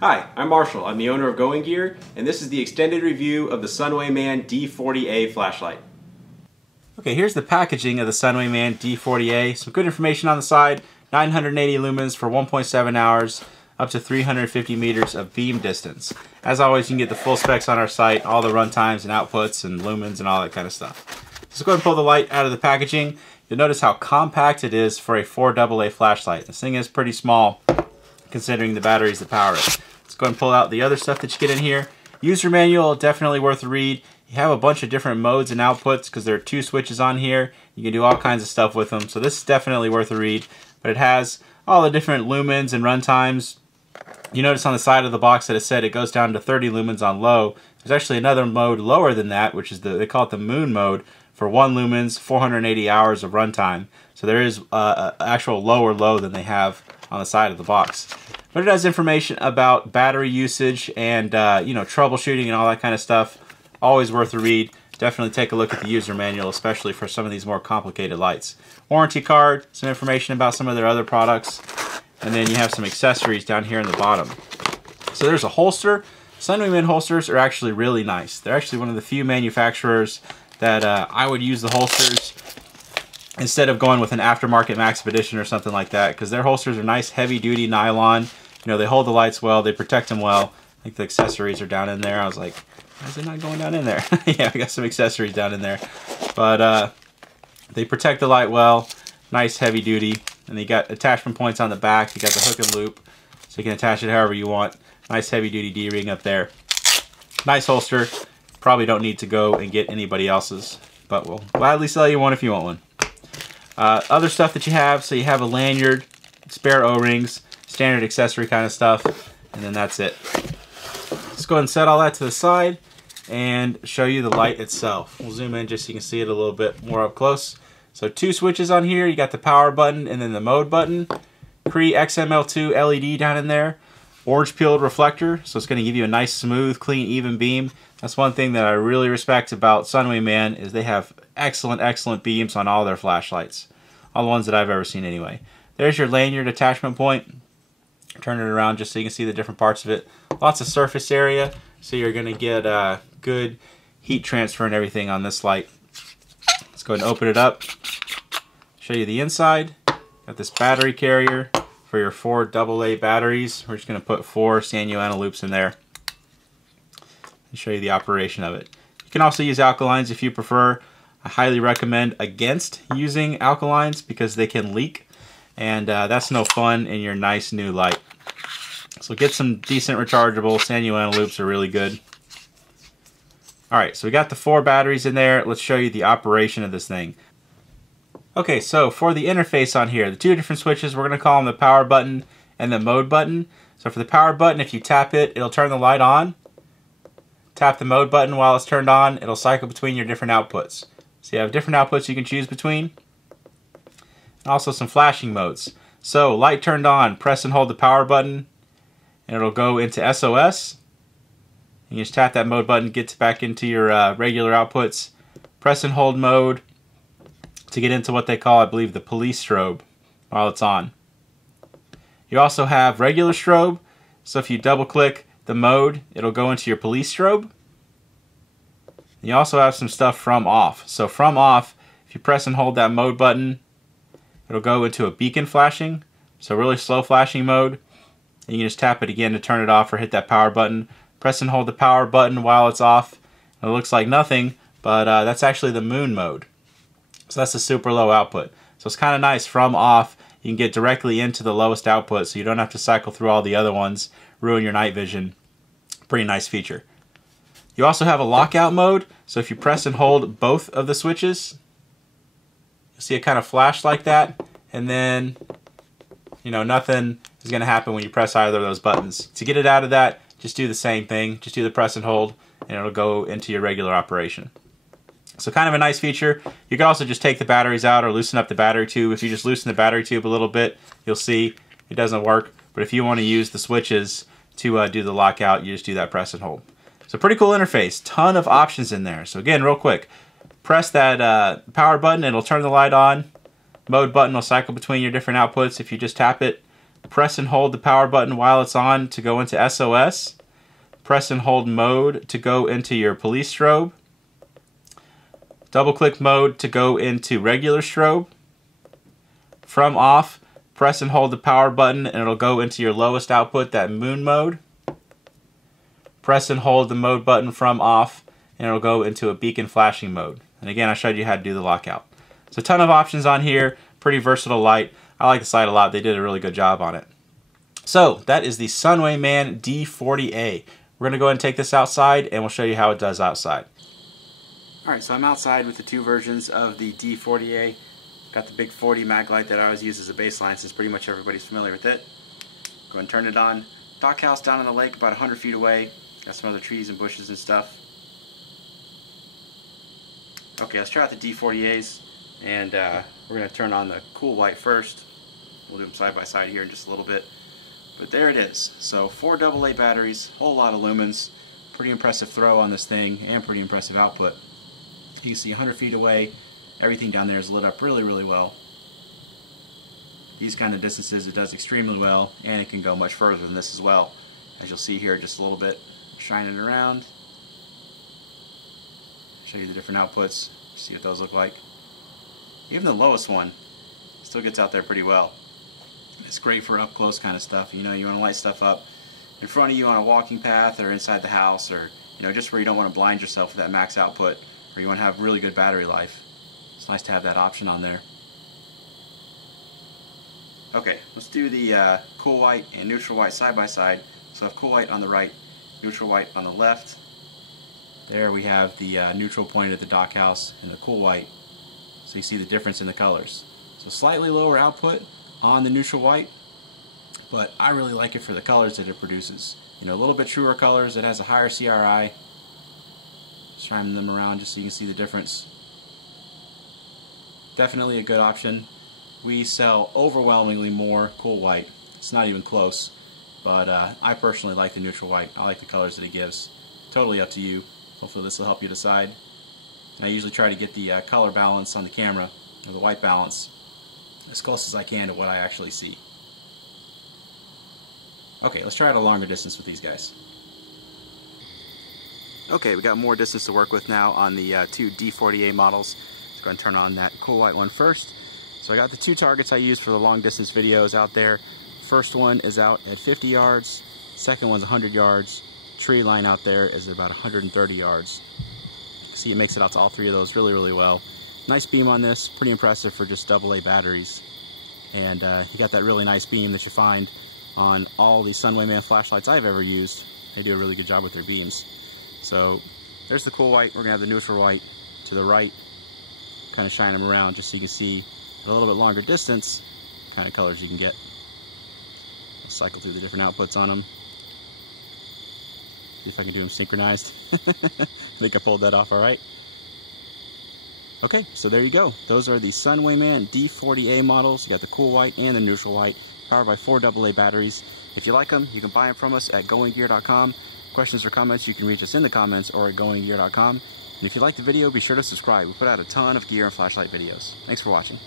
Hi, I'm Marshall. I'm the owner of Going Gear, and this is the extended review of the Sunwayman D40A flashlight. Okay, here's the packaging of the Sunwayman D40A. Some good information on the side. 980 lumens for 1.7 hours, up to 350 meters of beam distance. As always, you can get the full specs on our site, all the run times and outputs and lumens and all that kind of stuff. Let's go ahead and pull the light out of the packaging. You'll notice how compact it is for a 4AA flashlight. This thing is pretty small considering the batteries that power it. Let's go ahead and pull out the other stuff that you get in here. User manual, definitely worth a read. You have a bunch of different modes and outputs because there are 2 switches on here. You can do all kinds of stuff with them, so this is definitely worth a read. But it has all the different lumens and run times. You notice on the side of the box that it said it goes down to 30 lumens on low. There's actually another mode lower than that, which is they call it the Moon mode, for 1 lumens, 480 hours of runtime. So there is an actual lower low than they have on the side of the box. But it has information about battery usage and troubleshooting and all that kind of stuff. Always worth a read. Definitely take a look at the user manual, especially for some of these more complicated lights. Warranty card, some information about some of their other products, and then you have some accessories down here in the bottom. So there's a holster. Sunwayman holsters are actually really nice. They're actually one of the few manufacturers that I would use the holsters instead of going with an aftermarket Maxpedition or something like that, because their holsters are nice, heavy-duty nylon. You know, they hold the lights well, they protect them well. I think the accessories are down in there. I was like, why is it not going down in there? Yeah, I got some accessories down in there. But they protect the light well, nice heavy-duty. And you got attachment points on the back. You got the hook and loop, so you can attach it however you want. Nice heavy-duty D-ring up there. Nice holster. Probably don't need to go and get anybody else's, but we'll gladly sell you one if you want one. Other stuff that you have, so you have a lanyard, spare O-rings, standard accessory kind of stuff, and then that's it. Let's go ahead and set all that to the side and show you the light itself. We'll zoom in just so you can see it a little bit more up close. So 2 switches on here. You got the power button and then the mode button. Cree XML2 LED down in there. Orange peeled reflector, so it's going to give you a nice, smooth, clean, even beam. That's one thing that I really respect about Sunwayman is they have excellent beams on all their flashlights. All the ones that I've ever seen anyway. There's your lanyard attachment point. Turn it around just so you can see the different parts of it. Lots of surface area, so you're going to get good heat transfer and everything on this light. Let's go ahead and open it up. Show you the inside. Got this battery carrier for your 4 AA batteries. We're just going to put 4 Sunwayman loops in there and show you the operation of it. You can also use alkalines if you prefer. I highly recommend against using alkalines because they can leak, and that's no fun in your nice new light. So get some decent rechargeable Sunwayman loops are really good. Alright, so we got the 4 batteries in there. Let's show you the operation of this thing. Okay, so for the interface on here, the 2 different switches, we're going to call them the power button and the mode button. So for the power button, if you tap it, it'll turn the light on. Tap the mode button while it's turned on, it'll cycle between your different outputs. So you have different outputs you can choose between. And also some flashing modes. So light turned on, press and hold the power button, and it'll go into SOS. You just tap that mode button, gets back into your regular outputs. Press and hold mode to get into what they call, I believe, the police strobe while it's on. You also have regular strobe, so if you double click the mode, it'll go into your police strobe. You also have some stuff from off. So from off, if you press and hold that mode button, it'll go into a beacon flashing, so really slow flashing mode. And you can just tap it again to turn it off or hit that power button. Press and hold the power button while it's off. It looks like nothing, but that's actually the Moon mode. So that's a super low output. So it's kind of nice from off. You can get directly into the lowest output so you don't have to cycle through all the other ones, ruin your night vision. Pretty nice feature. You also have a lockout mode. So if you press and hold both of the switches, you'll see it kind of flash like that. And then, nothing is going to happen when you press either of those buttons. To get it out of that, just do the same thing. Just do the press and hold and it'll go into your regular operation. So kind of a nice feature. You can also just take the batteries out or loosen up the battery tube. If you just loosen the battery tube a little bit, you'll see it doesn't work. But if you want to use the switches to do the lockout, you just do that press and hold. So pretty cool interface. Ton of options in there. So again, real quick, press that power button, it'll turn the light on. Mode button will cycle between your different outputs if you just tap it. Press and hold the power button while it's on to go into SOS. Press and hold mode to go into your police strobe. Double click mode to go into regular strobe. From off, press and hold the power button and it'll go into your lowest output, that moon mode. Press and hold the mode button from off and it'll go into a beacon flashing mode. And again, I showed you how to do the lockout. So a ton of options on here, pretty versatile light. I like the sight a lot. They did a really good job on it. So that is the Sunwayman D40A. We're gonna go ahead and take this outside and we'll show you how it does outside. Alright, so I'm outside with the two versions of the D40A. Got the big 40 mag light that I always use as a baseline since pretty much everybody's familiar with it. Go ahead and turn it on. Dock house down on the lake about 100 feet away. Got some other trees and bushes and stuff. Okay, let's try out the D40As, and we're going to turn on the cool white first. We'll do them side by side here in just a little bit. But there it is. So 4 AA batteries, whole lot of lumens. Pretty impressive throw on this thing, and pretty impressive output. You can see 100 feet away, everything down there is lit up really, really well. These kind of distances it does extremely well, and it can go much further than this as well. As you'll see here, just a little bit shining around. Show you the different outputs, see what those look like. Even the lowest one still gets out there pretty well. It's great for up close kind of stuff. You know, you want to light stuff up in front of you on a walking path or inside the house, or just where you don't want to blind yourself with that max output, or you want to have really good battery life. It's nice to have that option on there. Okay, let's do the cool white and neutral white side by side. So I have cool white on the right, neutral white on the left. There we have the neutral point at the dock house and the cool white. So you see the difference in the colors. So slightly lower output on the neutral white, but I really like it for the colors that it produces. A little bit truer colors. It has a higher CRI. Shining them around just so you can see the difference. Definitely a good option. We sell overwhelmingly more cool white. It's not even close, but I personally like the neutral white. I like the colors that it gives. Totally up to you. Hopefully this will help you decide. And I usually try to get the color balance on the camera, or the white balance, as close as I can to what I actually see. Okay, let's try it a longer distance with these guys. Okay, we got more distance to work with now on the two D40A models. Let's go ahead and turn on that cool white one first. So I got the two targets I use for the long distance videos out there. First one is out at 50 yards, second one's 100 yards. Tree line out there is about 130 yards. See, it makes it out to all three of those really, really well. Nice beam on this, pretty impressive for just AA batteries. And you got that really nice beam that you find on all the Sunwayman flashlights I've ever used. They do a really good job with their beams. So there's the cool white. We're gonna have the neutral white to the right, kind of shine them around just so you can see at a little bit longer distance kind of colors you can get. I'll cycle through the different outputs on them. See if I can do them synchronized. I think I pulled that off all right. Okay, so there you go. Those are the Sunwayman D40A models. You got the cool white and the neutral white, powered by 4 AA batteries. If you like them, you can buy them from us at goinggear.com. Questions or comments, you can reach us in the comments or at goinggear.com. And if you like the video, be sure to subscribe. We put out a ton of gear and flashlight videos. Thanks for watching.